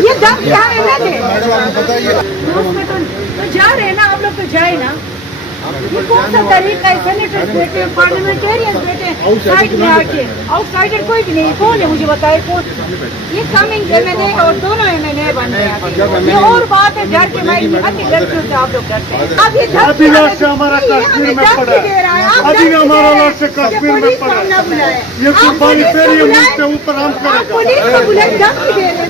ये दम क्या है ना दे तो जा रहे हैं ना आप लोग, तो जाए ना। ये कौन सा तरीका है? सेनेटर्स बैठे, पार्लियामेंटेरियंस बैठे साइड में आके, आउटसाइडर कोई भी नहीं। कौन है मुझे बताए कौन? ये कमिंग एमएनए और दोनों एमएनए बन गए। ये और बात है डर के भाई, लड़कियों से आप लोग डरते हैं। अब ये अभिलाष से हमारा कश्मीर में पड़ा है, अभी हमारा लाश कश्मीर में पड़ा है। ये कुर्बानी तेरी उम्मीद के ऊपर हम करेंगे। पुलिस को बुलाए, दम भी दे रहे हैं।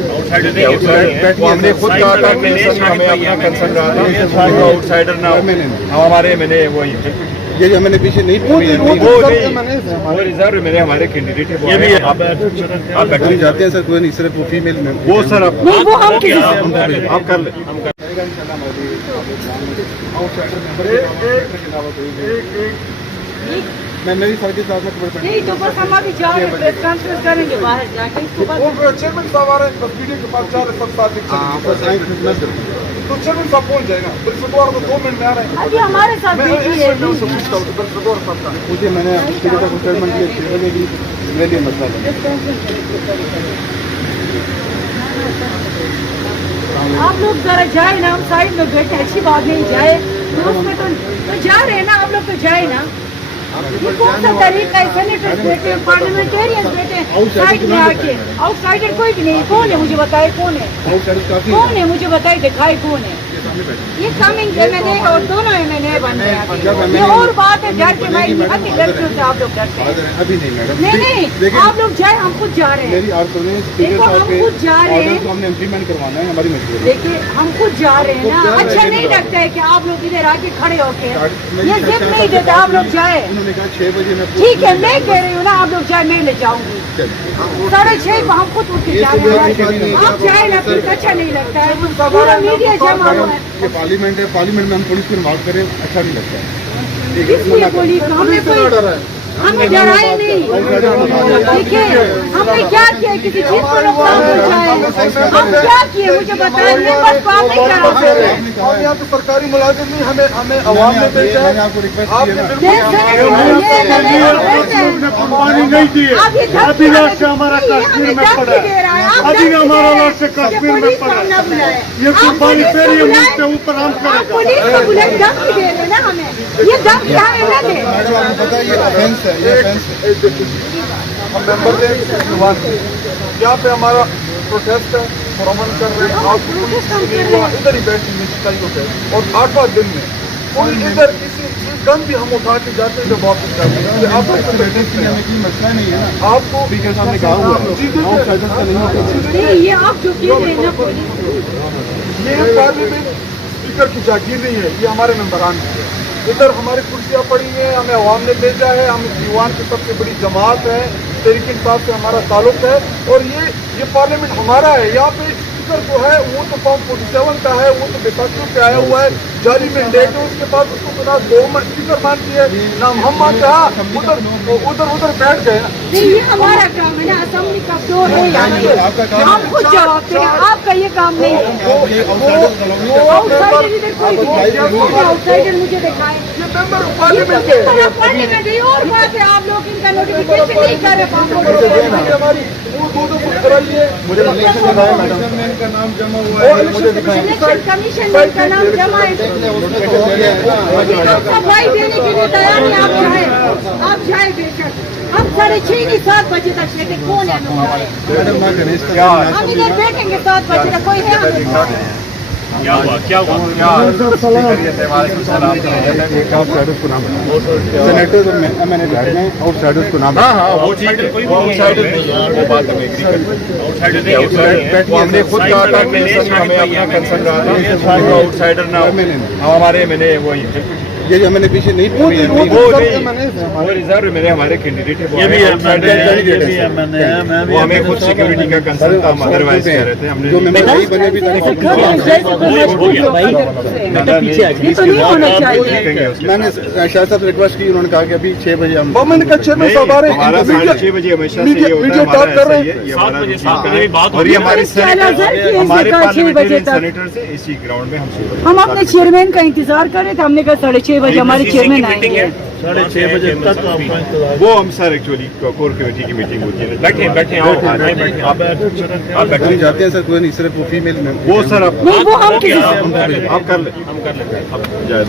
हमने खुद कहा था कि हमें अपना कंसर्न रहा था आउटसाइडर ना हो, हमारे मैंने वही ये मैंने पीछे नहीं वो रिजर्व मैंने हमारे कैंडिडेट है। ये भी आप बैठने जाते हैं सर, कोई नहीं, सिर्फ वो फीमेल में वो सर आप नहीं, वो हम किसी आप कर ले। मैं मेरी सर के साथ में नहीं तो बस हम अभी जा रहे हैं, प्रेस कॉन्फ्रेंस करेंगे बाहर जाके। वो चेयरमैन साहब आ रहे हैं, बस वीडियो के पास जा रहे हैं, सब साथ तो चेयरमैन साहब पहुंच जाएगा। बरसगौर तो 2 मिनट में आ रहे हैं। अभी हमारे साथ मैं देखिए, इस मिनट में उससे पूछता हूँ बरसगौर साहब का। मुझे मैंने स्टेटमेंट लिए मेरे लिए मसला है। आप लोग जरा जाए ना, हम साइड में बैठे, अच्छी बात नहीं जाए तो उसमें तो जा रहे हैं ना आप लोग, तो जाए ना। ये कौन सा तरीका है? सेनेटर्स बैठे, पार्लियामेंटेरियंस बैठे साइड में आके, आउटसाइडर कोई भी नहीं। कौन है मुझे बताए कौन है? कौन है मुझे बताए, दिखाए कौन है? ये कमिंग एमएनए और दोनों एमएनए बन गए। ये और बात है डर के भाई, लड़कियों से आप लोग डरते हैं। अभी नहीं मैडम, नहीं आप लोग जाए, हम खुद जा रहे हैं। मेरी आप देखो हम खुद जा रहे हैं, हमने इम्प्लीमेंट करवाना है, हमारी मजबूरी। देखिए हम खुद जा रहे हैं ना। अच्छा नहीं लगता है कि आप लोग इधर आके खड़े होके, ये जिप नहीं देता। आप लोग जाए, उन्होंने कहा 6 बजे में ठीक है, मैं कह रही हूँ ना आप लोग जाए, मैं ले जाऊंगी 6:30 को। हम खुद उठ के जा रहे हैं, आप जाए ना, फिर अच्छा नहीं लगता है। पूरा मीडिया जमा हुआ है। ये पार्लियामेंट है, पार्लियामेंट में हम पुलिस को इन्वॉल्व करें, अच्छा नहीं लगता है। किसलिए बोली? हमें डराए नहीं। देखिए हमने क्या किया, किसी चीज को नुकसान पहुँचाए? हम क्या किए मुझे बताएं। मैं बस काम नहीं कर रहा हूँ। हम यहाँ तो सरकारी मुलाजिम नहीं, हमें अवाम ने भेजा है। आपको रिक्वेस्ट की है ना, कुर्बानी नहीं दी है। अभिलाष से हमारा कश्मीर में पड़ा है, अभी हमारा लाश कश्मीर में पड़ा है। ये कुर्बानी तेरी उम्मीद के ऊपर हम करेंगे। पुलिस को बुलाए, दम भी दे रहे ना हमें। ये दम क्या है ना दे? मैडम आपको पता है ये ऑफेंस है, ये ऑफेंस है। हम मेंबर हैं, यहाँ पे हमारा प्रोटेस्ट है, प्रॉब्लम कर रहे हैं। आप इधर ही बैठेंगे चाहिए होते हैं। और 8वां दिन में कोई इधर किसी गन भी हम उठा के जाते हैं जब वापस जाते हैं। आप मसला नहीं है ना, आपको स्पीकर साहब ने कहा हुआ है। नहीं ये आप जो कह रहे हैं ना, ये पार्लियामेंट स्पीकर की जागीर नहीं है, ये हमारे मेंबरान है। इधर हमारी कुर्सियां पड़ी हैं, हमें अवाम ने भेजा है। हम दीवान की सबसे बड़ी जमात है, तहरीक इंसाफ से हमारा ताल्लुक है। और ये पार्लियामेंट हमारा है। यहाँ पे स्पीकर जो है वो तो फॉर्म 47 का है, वो तो बेकासूर पे आया हुआ है, जारी मैंडेट है उसके पास। उसको बिना गवर्नमेंट स्पीकर मानती है ना, हम मानते हैं। उधर बैठ गए। नहीं ये हमारा काम है ना, असेंबली का फ्लोर है यहाँ पे, हम खुद जवाब देंगे। आपका ये काम नहीं है। आउटसाइडर इधर कोई भी, आउटसाइडर मुझे दिखाए। पार्लियामेंट है और बात है, आप लोग इनका नोटिफिकेशन नहीं कर रहे। मुझे इलेक्शन का नाम जमा हुआ है, मुझे दिखाएं। इलेक्शन कमीशन का नाम जमा है। सफाई देने के लिए तैयार है। आप जाए बेशक। हम 6:30 नहीं 7 बजे तक बैठे। कौन है मैडम ना गणेश हम इधर बैठेंगे 7 बजे तक। कोई है क्या हुआ आउटसाइडर्स को नाम सेनेटर्स और मैंने आउटसाइडर्स को नाम। वो आउटसाइडर नहीं है, वो बात हम एग्री करते हैं। हमने खुद कहा था कि हमें अपना कंसर्न रहा था आउटसाइडर ना हो, हमारे मैंने वही ये मैंने पीछे नहीं वो रिजर्व मैंने हमारे कैंडिडेट है। वो हमें खुद सिक्योरिटी का कंसर्न था, हम अदरवाइज कह रहे थे। हमने जो मेंबर नहीं बने अभी तक मैंने शाह साहब से रिक्वेस्ट की, उन्होंने कहा कि अभी 6 बजे हम गवर्नमेंट का चेयरमैन साहब आ रहे हैं। हमारा 6:30 बजे हमेशा से ये होता है, और ये हमारे पार्लियामेंटेरियन सेनेटर से इसी ग्राउंड में हम अपने चेयरमैन का इंतजार कर रहे थे। हमने कहा 6:30 6 बजे हमारे चेयरमैन आएंगे। 6:30 बजे तक आपका इंतजार। वो हम सर एक्चुअली कोर कमेटी की मीटिंग होती है। बैठे बैठे आओ आप बैठे जाते हैं सर, कोई नहीं, सिर्फ वो फीमेल वो सर आप नहीं वो हम किसी आप कर ले, हम कर लेते हैं।